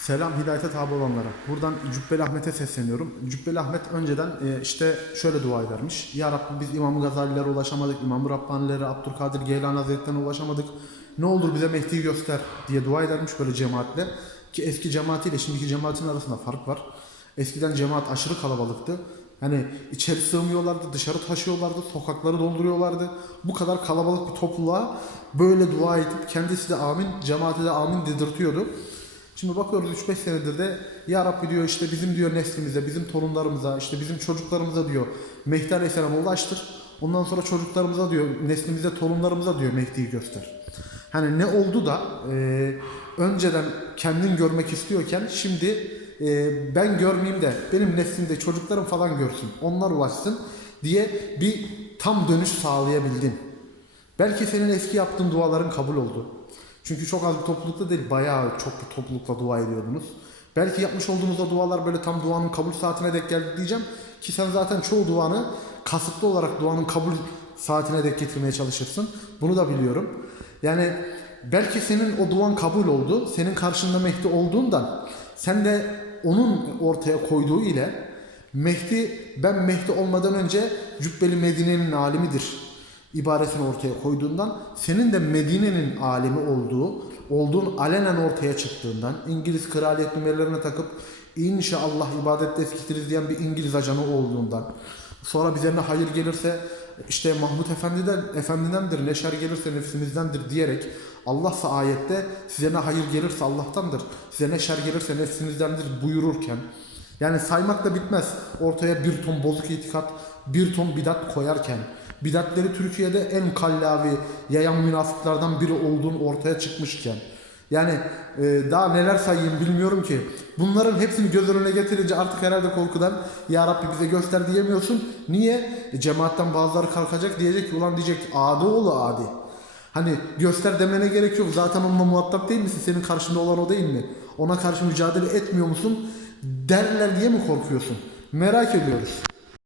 Selam hidayete tabi olanlara. Buradan Cübbeli Ahmet'e sesleniyorum. Cübbeli Ahmet önceden e, işte şöyle dua edermiş. Ya Rabbi biz İmam-ı Gazali'lere ulaşamadık. İmam-ı Rabbani'lere, Abdülkadir Geylani Hazretleri'ne ulaşamadık. Ne olur bize Mehdi'yi göster diye dua edermiş böyle cemaatle. Ki eski cemaatiyle şimdiki cemaatin arasında fark var. Eskiden cemaat aşırı kalabalıktı. Hani içeri sığmıyorlardı, dışarı taşıyorlardı, sokakları dolduruyorlardı. Bu kadar kalabalık bir topluluğa böyle dua edip kendisi de amin, cemaati de amin dedirtiyordu. Şimdi bakıyoruz 3-5 senedir de Ya Rabbi diyor işte bizim diyor neslimize, bizim torunlarımıza, işte bizim çocuklarımıza diyor Mehdi Aleyhisselam'a ulaştır. Ondan sonra çocuklarımıza diyor, neslimize, torunlarımıza diyor Mehdi'yi göster. Hani ne oldu da e, önceden kendin görmek istiyorken şimdi e, ben görmeyeyim de benim neslimde çocuklarım falan görsün, onlar ulaşsın diye bir tam dönüş sağlayabildin. Belki senin eski yaptığın duaların kabul oldu. Çünkü çok az bir toplulukta değil, bayağı çok bir toplulukla dua ediyordunuz. Belki yapmış olduğunuz o dualar böyle tam duanın kabul saatine denk geldi diyeceğim. Ki sen zaten çoğu duanı kasıtlı olarak duanın kabul saatine denk getirmeye çalışırsın. Bunu da biliyorum. Yani belki senin o duan kabul oldu. Senin karşında Mehdi olduğundan sen de onun ortaya koyduğu ile Mehdi ben Mehdi olmadan önce Cübbeli Medine'nin alimidir ibaresini ortaya koyduğundan senin de Medine'nin alimi olduğu, olduğun alenen ortaya çıktığından İngiliz kraliyet numarlarına takıp inşallah ibadette eskitiriz diyen bir İngiliz ajanı olduğundan sonra bize ne hayır gelirse işte Mahmut Efendi'den, Efendi'dendir, ne şer gelirse nefsimizdendir diyerek Allah ise ayette size ne hayır gelirse Allah'tandır, size ne şer gelirse nefsinizdendir buyururken yani saymak da bitmez. Ortaya bir ton bozuk itikat, bir ton bidat koyarken, bidatleri Türkiye'de en kallavi yayan münafıklardan biri olduğun ortaya çıkmışken, yani e, daha neler sayayım bilmiyorum ki. Bunların hepsini göz önüne getirince artık herhalde korkudan Ya Rabbi bize göster diyemiyorsun. Niye? E, cemaatten bazıları kalkacak diyecek ki ulan diyecek adi oğlu adi. Hani göster demene gerek yok. Zaten onunla muhatap değil misin? Senin karşında olan o değil mi? Ona karşı mücadele etmiyor musun? Derler diye mi korkuyorsun? Merak ediyoruz.